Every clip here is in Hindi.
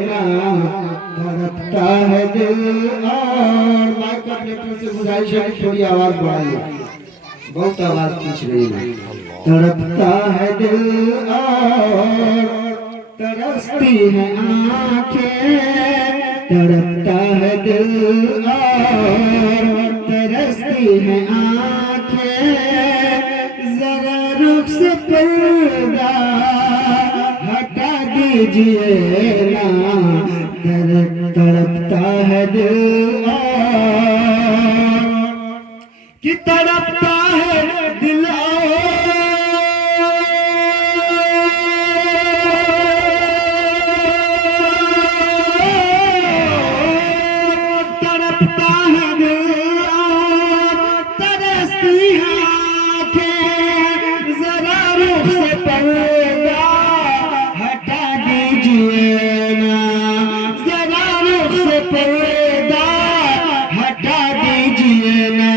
ना धड़कता है दिल। और माइक ऑपरेटर से गुजारिश है कि थोड़ी आवाज बढ़ाइए, बहुत आवाज खींच रही है। तड़पता है दिल और तरसती है आंखें, तड़पता है दिल और तरसती है आंखें। जरा रुख से पर्दा हटा दीजिए ना, तड़पता है दिल और कि तड़पता है दिल तड़पता है दिल और तरसती है आंखें। जरा रुख से पर्दा हटा दीजिए ना, जरा रुख से पर्दा हटा दीजिए ना।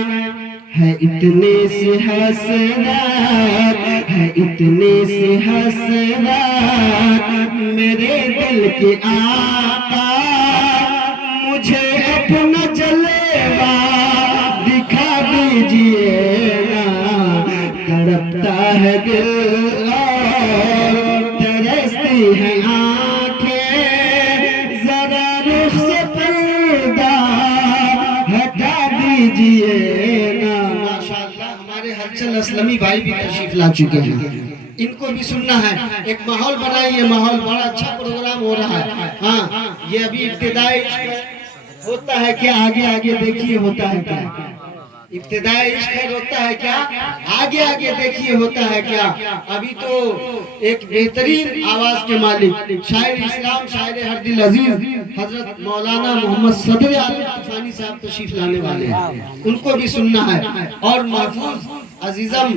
है इतनी सी हसरत, है इतनी सी हसरत मेरे दिल की आका, मुझे अपना जलवा दिखा दीजिए ना। तड़पता है दिल और तरसती है आंखें। जरा रुख से पर्दा हटा दीजिए ना। माशाअल्लाह, हमारे हलचल असलमी भाई भी तशरीफ ला चुके हैं, इनको भी सुनना है। एक माहौल बनाइए, माहौल बड़ा अच्छा प्रोग्राम हो रहा है। हाँ, ये अभी इब्तिदाई होता है क्या, आगे आगे देखिए होता है क्या। इब्तिदाई इश्क होता है क्या, आगे आगे देखिए होता है क्या। अभी तो एक बेहतरीन आवाज के मालिक शायर इस्लाम, शायर हर दिल अजीज हजरत मौलाना मोहम्मद सदर आलम तूफानी साहब तशरीफ लाने वाले हैं, उनको भी सुनना है। और महफूज अजीजम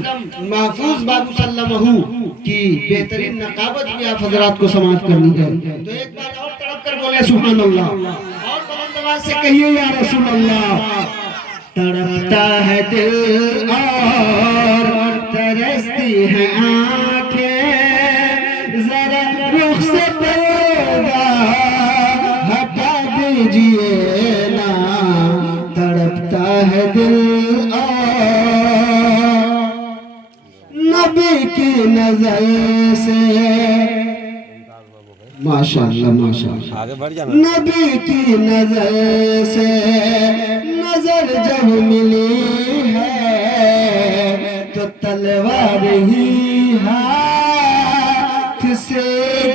महफूज बाबू सल्लमहू की बेहतरीन नकाबत भी आप हजरात को समाप्त करनी है। तो एक बार और तड़प कर बोले सुभान अल्लाह, और बुलंद आवाज से कहिए या रसूल अल्लाह। तड़पता है दिल और तरसती है आंखें। जरा रुख से पर्दा हटा दीजिए ना, तड़पता है दिल और नबी की नजर से। माशाअल्लाह माशाअल्लाह, आगे बढ़ जाना। नबी की नजर से नजर जब मिली है तो तलवार ही हाथ से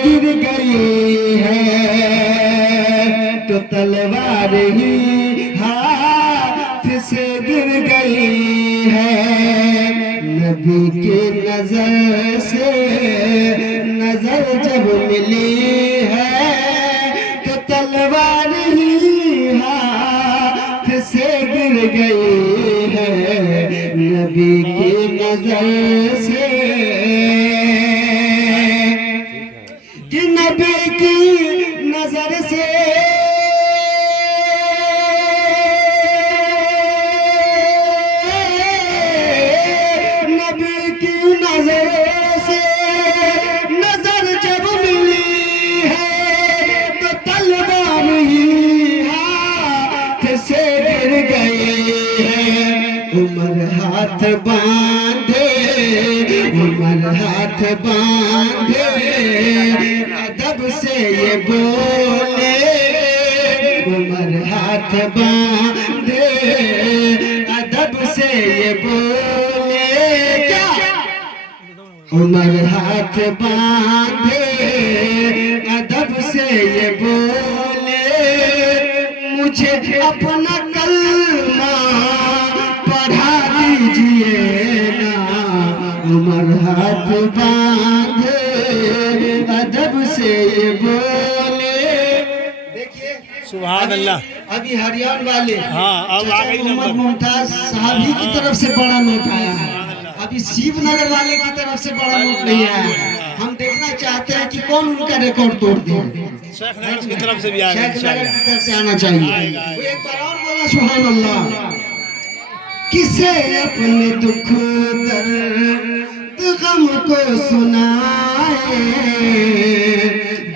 गिर गई है, तो तलवार ही हाथ से गिर गई है। नबी की नजर से नजर जब मिली है तो तलवार ही हाथ से गिर गई है। नबी की नजर से, कि नबी की नजर से उमर हाथ बांधे, उमर हाथ बांधे अदब से ये बोले। उमर हाथ बांधे अदब से ये बोले। क्या उमर हाथ बांधे अदब से ये बोले, मुझे अपना कलमा पढ़ा दीजिए ना। उमर हाथ बांधे अदब से ये बोले। देखिए सुभान अल्लाह, अभी हरियाणा वाले मोहम्मद मुमताज साहबी की तरफ से बड़ा नोट आया है, अभी शिवनगर वाले की तरफ से बड़ा नोट नहीं आया है। हम देखना चाहते हैं कि कौन उनका रिकॉर्ड तोड़ दे। शेख नगर की तरफ से भी आएगा, शेख नगर की तरफ से आना चाहिए। वो एक बार और बोला सुभान अल्लाह। किसे अपने दुख दर्द गम को सुनाए,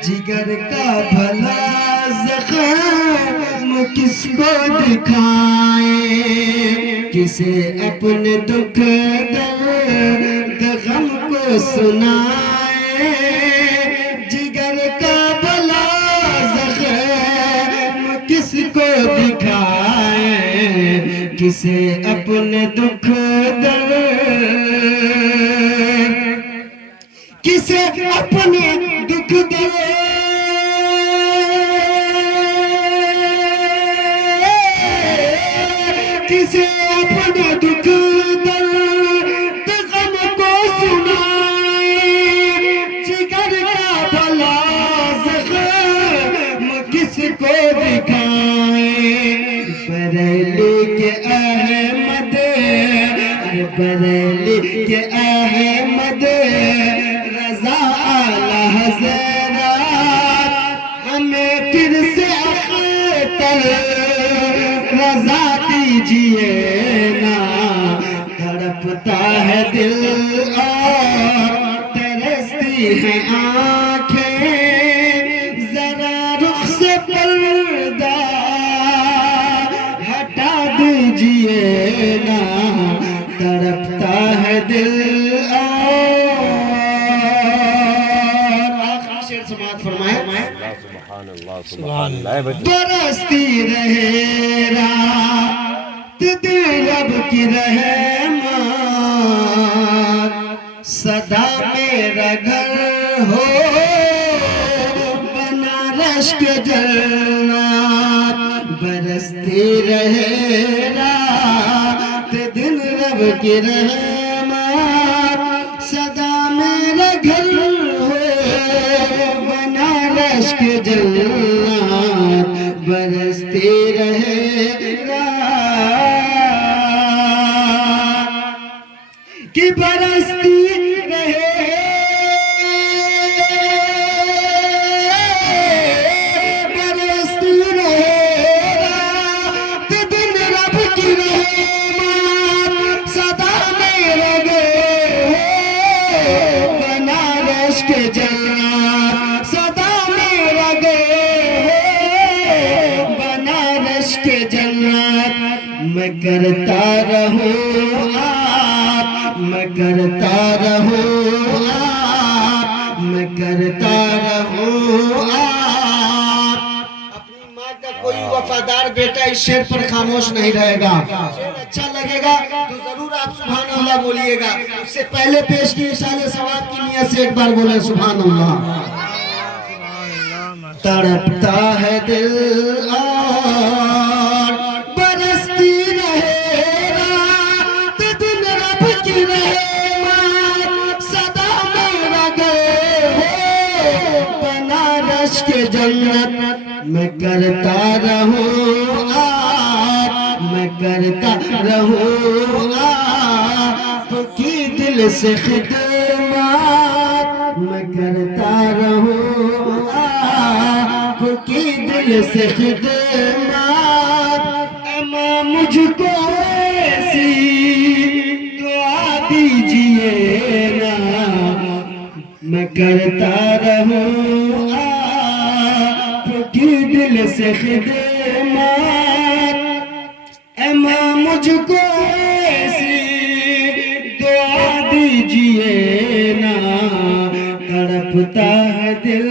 जिगर का भला जख्म किसको दिखाए, किसे अपने दुख दर्द गम को सुनाए, जिगर का भला जख्म किसको दिखाए, किसे अपने दुख दर्द, किसे अपने दुख दर्द, किसे अपने दुख दर्द गम को सुनाए, जिगर का भला जख्म किसको दिखाए। बरेली के अहमद, बरेली के अहमद रजा आला हज़रात, हमें फिर से अख्तर रजा दीजिए ना, तड़पता है दिल और तरसती है आंखें, जरा रुख से पर्दा हटा दीजिए ना, तड़पता है दिल और। आखिरी शेर समाअत फरमाए। बरसती रहे रात दिल रब की रहमत, सदा मेरा घर हो बना रश्क जन्नत। बरसती रहे रात दिन रब की रहमत, सदा मेरा घर हो बना रश्क जन्नत। बरसती रहे कि बरसती रहे, बरसती रहे रात दिन रब की रहमत, सदा मेरे गए हो बना रश्क जन्नत, सदा मेरा गए हो बना रश्क जन्नत। मैं करता रहूं आप, मैं करता रहूं आप, मैं करता रहूं आप। अपनी माँ का कोई वफादार बेटा इस शेर पर खामोश नहीं रहेगा। शेर अच्छा लगेगा तो जरूर आप सुभान अल्लाह बोलिएगा। उससे पहले पेश की इशारे सवाब की नियत से एक बार बोले सुभान अल्लाह। तड़पता है दिल और बरसती रहे रात दिन रब की रहमत, सदा मेरा गए हो बना रश्क जन्नत। मैं करता रहूं आप, मैं करता रहूं आपकी दिल से खिदमत, मैं करता रहूं आपकी दिल से खिदमत। अम्मा मुझको ऐसी दुआ दीजिए ना, मैं करता रहूं आपकी दिल से खिदमत। अम्मा मुझको ऐसी दुआ दीजिए ना, तड़पता है दिल